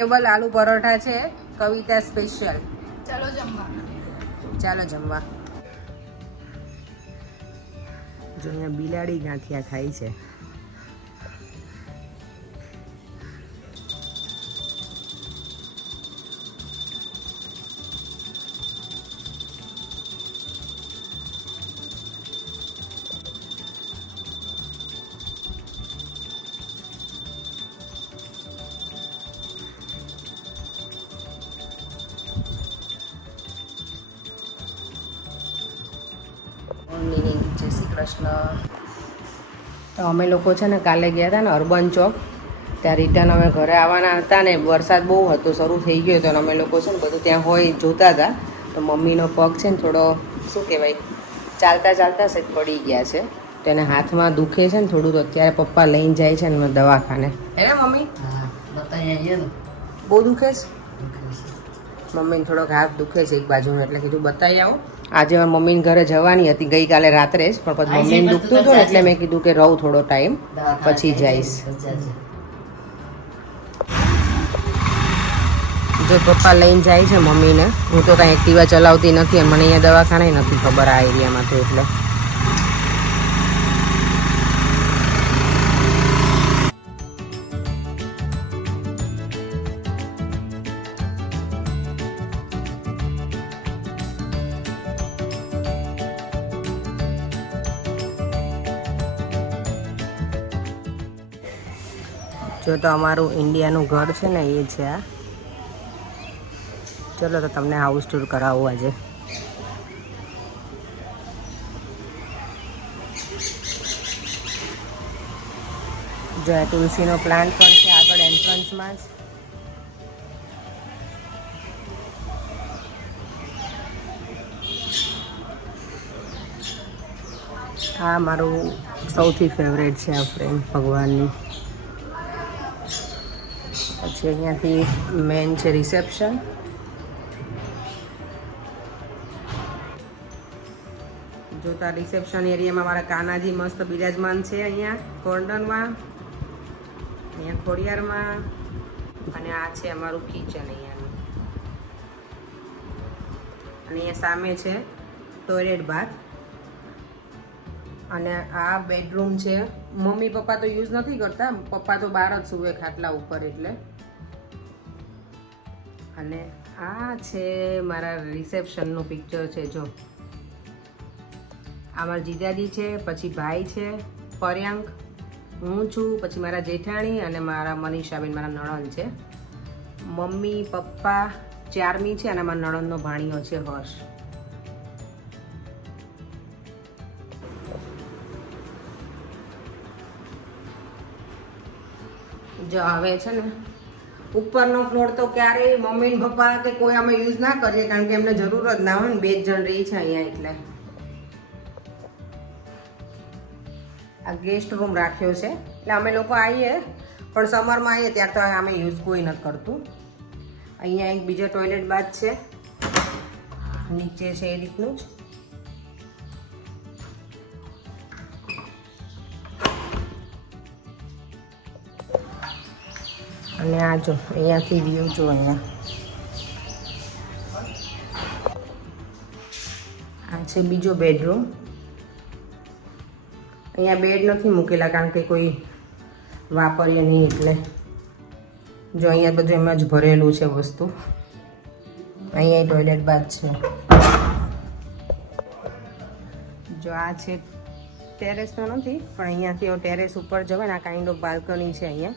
Table aloo paratha છે કવિતા special. ચાલો જમવા. જો અહીંયા બિલાડી ગાંઠિયા ખાય છે. જય શ્રી કૃષ્ણ. તો અમે લોકો છે ને કાલે ગયા હતા ને અર્બન ચોક, ત્યાં રિટર્ન અમે ઘરે આવવાના હતા ને વરસાદ બહુ હતો, શરૂ થઈ ગયો હતો અને અમે લોકો છે ને બધું ત્યાં હોય જોતા હતા. તો મમ્મીનો પગ છે ને થોડો શું કહેવાય ચાલતા ચાલતા સેજ પડી ગયા છે, તો એને હાથમાં દુખે છે ને થોડું. તો અત્યારે પપ્પા લઈને જાય છે ને દવાખાને. હે ને મમ્મી? બહુ દુખે છે મમ્મીને, થોડોક હાથ દુખે છે એક બાજુનો, એટલે કીધું બતાવી આવો. આજે મમ્મીને ઘરે જવાની હતી ગઈકાલે રાત્રે જ, પણ પછી મમ્મીને દુખતું હતું ને એટલે મેં કીધું કે રહું થોડો ટાઈમ પછી જઈશ. જો પપ્પા લઈને જાય છે મમ્મીને. હું તો કાંઈ એક્ટિવા ચલાવતી નથી, મને અહીંયા દવાખાને નથી ખબર આ એરિયામાં, તો એટલે જો તો અમારું ઇન્ડિયાનું ઘર છે ને એ છે આ. ચલો તો તમને હાઉસ ટૂર કરાવું આજે. જો આ તુલસીનો પ્લાન્ટ પણ છે આગળ એન્ટ્રન્સમાં જ. આ મારું સૌથી ફેવરેટ છે આ ફ્રેમ ભગવાનની. પછી અહીંયાથી મેન છે રિસેપ્શન. જોતા રિસેપ્શન એરિયામાં મારા કાનાજી મસ્ત બિરાજમાન છે અહીંયા કોર્નરમાં, અહીંયા ખોડિયારમાં. અને આ છે અમારું કિચન અહીંયાનું. અને અહીંયા સામે છે ટોયલેટ બાથ. અને આ બેડરૂમ છે. મમ્મી પપ્પા તો યુઝ નથી કરતા, પપ્પા તો બહાર જ સૂવે ખાટલા ઉપર એટલે. અને આ છે મારા રિસેપ્શનનું પિક્ચર છે. જો આ મારા જીજાજી છે, પછી ભાઈ છે પર્યાંક, હું છું, પછી મારા જેઠાણી અને મારા મનીષાબેન મારા નણંદ છે. મમ્મી પપ્પા ચારમી છે અને મારા નણંદનો ભાણિયો છે હર્ષ. જો હવે છે ને ઉપરનો ફ્લોર તો ક્યારેય મમ્મી ને પપ્પા કે કોઈ અમે યુઝ ના કરીએ, કારણ કે એમને જરૂર જ ના હોય ને, 2 જણ રહી છે અહીંયા એટલે. આ ગેસ્ટ રૂમ રાખ્યો છે એટલે અમે લોકો આવીએ, પણ સમરમાં આવીએ ત્યારે તો અમે યુઝ કોઈ નથી કરતું. અહીંયા એક બીજો ટોયલેટ બાથ છે, નીચે છે એ રીતનું જ. અને આ જો અહીંયાથી વ્યૂ જો અહીંયા આ છે બીજો બેડરૂમ. અહીંયા બેડ નથી મૂકેલા કારણ કે કોઈ વાપરીએ નહીં એટલે. જો અહીંયા બધું એમ જ ભરેલું છે વસ્તુ. અહીંયા ટોયલેટ બાથ છે. જો આ છે ટેરેસ તો નથી, પણ અહીંયાથી ટેરેસ ઉપર જવાય ને, આ કાઇન્ડ ઓફ બાલ્કની છે અહીંયા.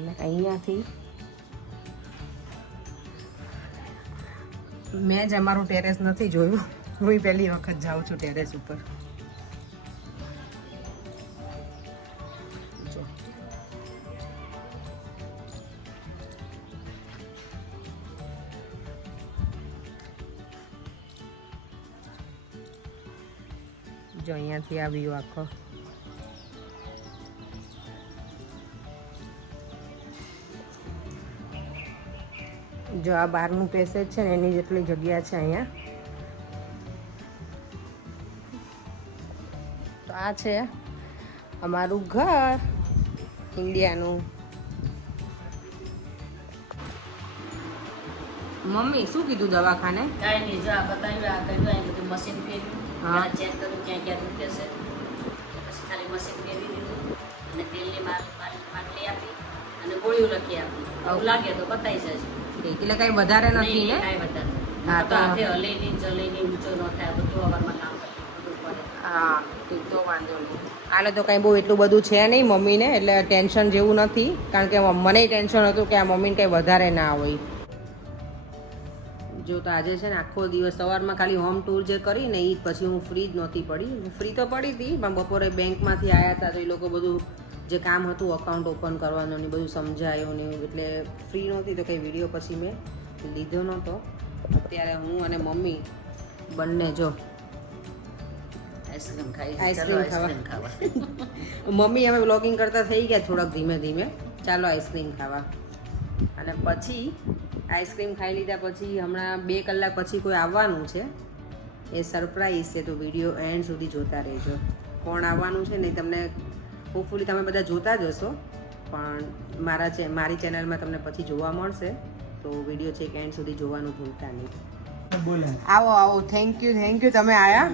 અને અહીંયાથી મેં જ અમારું ટેરેસ નથી જોયું, હું પહેલી વખત જાઉં છું ટેરેસ ઉપર. જો અહીંયાથી આ વ્યૂ આખો. જો આ બહારનું પેસેજ છે ને એની જેટલી જગ્યા છે અહીંયા. તો આ છે અમારું ઘર ઇન્ડિયાનું. મમ્મી શું કીધું દવાખાને? કાંઈ નહીં, જો આ બતાવ્યું, આ કર્યું, આ બધું મશીન હા. ફેરવ્યું, ચેક કર્યું ક્યાં ક્યાં દુખે છે. પછી ખાલી મશીન ફેરવી દીધું અને તેલની માટલી આપી અને ગોળીઓ લખી આપી. આવું લાગે તો બતાવી જશે. એટલે કઈ વધારે નથી ને? કાંઈ વધારે હા, હા તો- તો હાથે હલે નહીં, જલે નહીં, ઊંચો ન થાય, બધું અવારમાં કામ કરવું પડે. હા ઠીક, તો વાંધો નહીં. આને તો કંઈ બહુ એટલું બધું છે નહીં મમ્મીને, એટલે ટેન્શન જેવું નથી. કારણ કે મને ટેન્શન હતું કે આ મમ્મીને કંઈ વધારે ના હોય. જો તો આજે છે ને આખો દિવસ સવારમાં ખાલી હોમ ટૂર જે કરી ને એ પછી હું ફ્રી જ નહોતી પડી. હું ફ્રી તો પડી હતી પણ બપોરે બેંકમાંથી આવ્યા હતા તો એ લોકો બધું જે કામ હતું અકાઉન્ટ ઓપન કરવાનું ને બધું સમજાયું ને એટલે ફ્રી નહોતી તો કંઈ વિડીયો પછી મેં લીધો નહોતો. અત્યારે હું અને મમ્મી બંને જો આઈસ્ક્રીમ ખાઈ, આઈસ્ક્રીમ ચાલો આઈસ્ક્રીમ ખાવા. મમ્મી અમે બ્લોગિંગ કરતા થઈ ગયા થોડાક ધીમે ધીમે. ચાલો આઈસ્ક્રીમ ખાવા. અને પછી આઈસ્ક્રીમ ખાઈ લીધા પછી હમણાં 2 કલાક પછી કોઈ આવવાનું છે. એ સરપ્રાઈઝ છે, તો વિડીયો એન્ડ સુધી જોતા રહેજો. કોણ આવવાનું છે ને તમને હોપફુલી તમે બધા જોતા જ હશો, પણ મારી ચેનલમાં તમને પછી જોવા મળશે. તો વિડીયો છે એન્ડ સુધી જોવાનું ભૂલતા નહીં. આવો આવો, થેન્ક યુ તમે આવ્યા.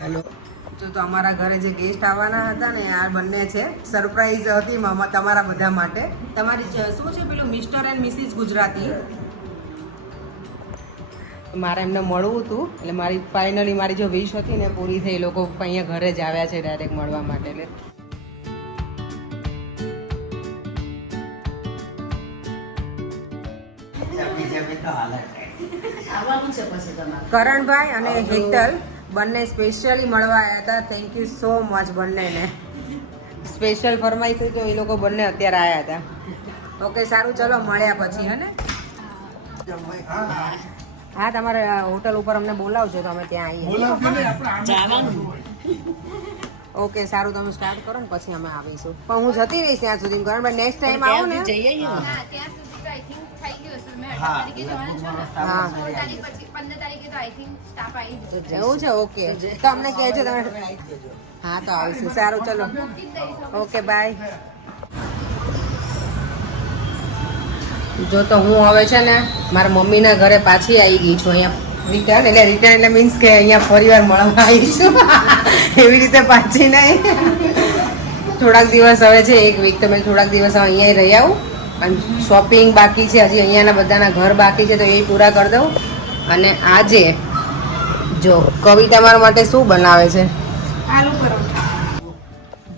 હેલો. તો અમારા ઘરે જે ગેસ્ટ આવવાના હતા ને આ બંને છે. સરપ્રાઈઝ હતી તમારા બધા માટે. તમારી શું છે પેલું મિસ્ટર એન્ડ મિસિસ ગુજરાતી, મારે એમને મળવું હતું એટલે મારી ફાઇનલી મારી જો વિશ હતી ને પૂરી થઈ. લોકો અહીંયા ઘરે જ આવ્યા છે ડાયરેક્ટ મળવા માટે. એટલે આવવાનું છે પછી તમારે. કરણભાઈ અને હેતલ બંને સ્પેશિયલી મળવા આવ્યા હતા. થેન્ક યુ સો મચ બંનેને. સ્પેશિયલ ફરમાઈશ હતી તો એ લોકો બંને અત્યારે આવ્યા હતા. ઓકે સારું, ચલો મળ્યા પછી. હે ને? હા, તમારે હોટલ ઉપર અમને બોલાવજો તો અમે ત્યાં આવીએ. જવાનું. ઓકે સારું, તમે સ્ટાર્ટ કરો ને પછી અમે આવીશું. પણ હું જતી રહીશ ત્યાં સુધી. કરણભાઈ નેક્સ્ટ ટાઈમ આવો ને. જઈ આવીએ ને. હા, ત્યાં સુધી તો I think થઈ ગયું હશે. મેં 18 તારીખે જવાના છો ને? હા 16 તારીખ પછી 15 તારીખે તો I think staff આવી જશે. એવું છે? ઓકે, તો અમને કહેજો તમે. હા તો આવીશું. સારું, ચલો. મૂકી જ દઈશ. Okay bye. જો તો હું હવે છે ને મારા મમ્મીના ઘરે પાછી આવી ગઈ છું. અહીંયા રિટર્ન એટલે મીન્સ કે અહીંયા ફરીવાર મળવા આવી છું. એવી રીતે પાછી નહીં. થોડાક દિવસ હવે છે, 1 વીક તો મેં થોડાક દિવસ અહીંયા રહી આવું. અને શોપિંગ બાકી છે હજી, અહીંયાના બધાના ઘર બાકી છે તો એ પૂરા કરી દઉં. અને આજે જો કવિતા મારા માટે શું બનાવે છે? આલુ પરોઠા.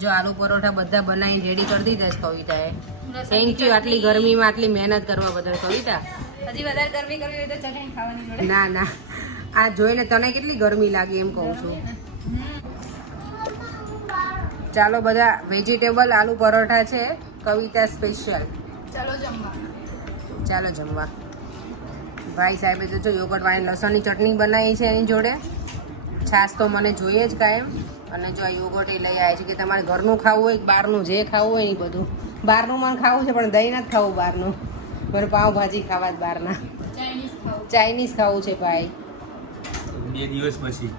જો આલુ પરોઠા બધા બનાવીને રેડી કરી દીધા છે કવિતાએ. થેન્ક યુ આટલી ગરમીમાં આટલી મહેનત કરવા બદલ કવિતા. હજી વધારે ગરમી કરવી હોય તો ચટણી ખાવાની મળે. ના ના, આ જોઈને તને કેટલી ગરમી લાગી એમ કહું છું. ચાલો બધા, વેજીટેબલ આલુ પરોઠા છે કવિતા સ્પેશિયલ. ચલો જમવા. ચાલો જમવા. ભાઈ સાહેબે તો જો યોગurt વાળી લસણની ચટણી બનાવી છે એની જોડે. છાશ તો મને જોઈએ જ કાયમ. અને જો આ યોગurt એ લઈ આવ્યા છે કે તમારે ઘરનું ખાવું હોય બહારનું જે ખાવું હોય એ બધું. બહારનું મને ખાવું છે પણ દહીં નથી ખાવું બહારનું. મને પાઉંભાજી ખાવા જ બહારના. ચાઇનીઝ ખાવું. ચાઇનીઝ ખાવું છે ભાઈ. 2 દિવસ પછી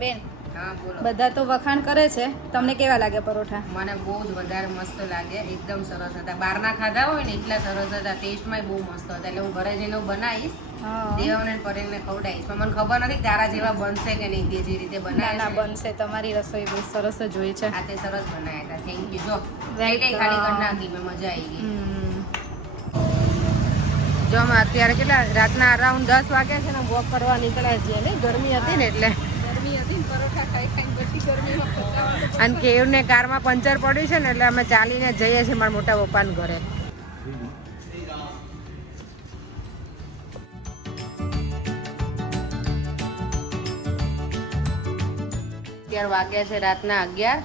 બેન, હા બોલો. બધા તો વખાણ કરે છે, તમને કેવા લાગે પરોઠા? મને બહુ જ વધારે મસ્ત લાગે. એકદમ સરસ હતા. બહારના ખાધા હોય ને એટલા સરસ હતા. ટેસ્ટમાં બહુ મસ્ત હતા. એટલે હું ઘરે જઈને બનાવીશ, હા. દેવને પરેશને ખવડાવીશ. પણ મને ખબર નથી તારા જેવા બનશે કે નહીં. તે જે રીતે ના બનાવે ના, છે બનશે. તમારી રસોઈ બહુ સરસ જ હોય છે. આ તે સરસ બનાવ્યા હતા. Thank you. જો Welcome. ખાલી કરી નાખી મેં, મજા આવી ગઈ. હમ. જો અમે અત્યારે કેટલા રાતના અરાઉન્ડ 10 વાગ્યા છે ને વોક કરવા નીકળ્યા છીએ. ને ગરમી હતી ને એટલે. ગરમી હતી ને પરોઠા ખાઈ ખાઈને પછી ગરમીમાં પચાવવાનું. અને કેવને કારમાં પંચર પડ્યું છે ને એટલે અમે ચાલીને જઈએ છીએ મારા મોટા પપ્પાના ઘરે. અત્યારે વાગ્યા છે રાતના 11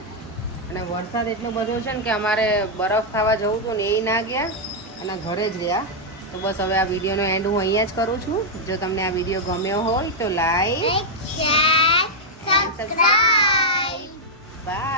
અને વરસાદ એટલો બધો છે ને કે અમારે બરફ ખાવા જવું હતું ને એ ના ગયા અને ઘરે જ રહ્યા. તો બસ હવે આ વિડીયોનો એન્ડ હું અહીંયા જ કરું છું. જો તમને આ વિડીયો ગમ્યો હોય તો લાઈક, Share, subscribe. બાય.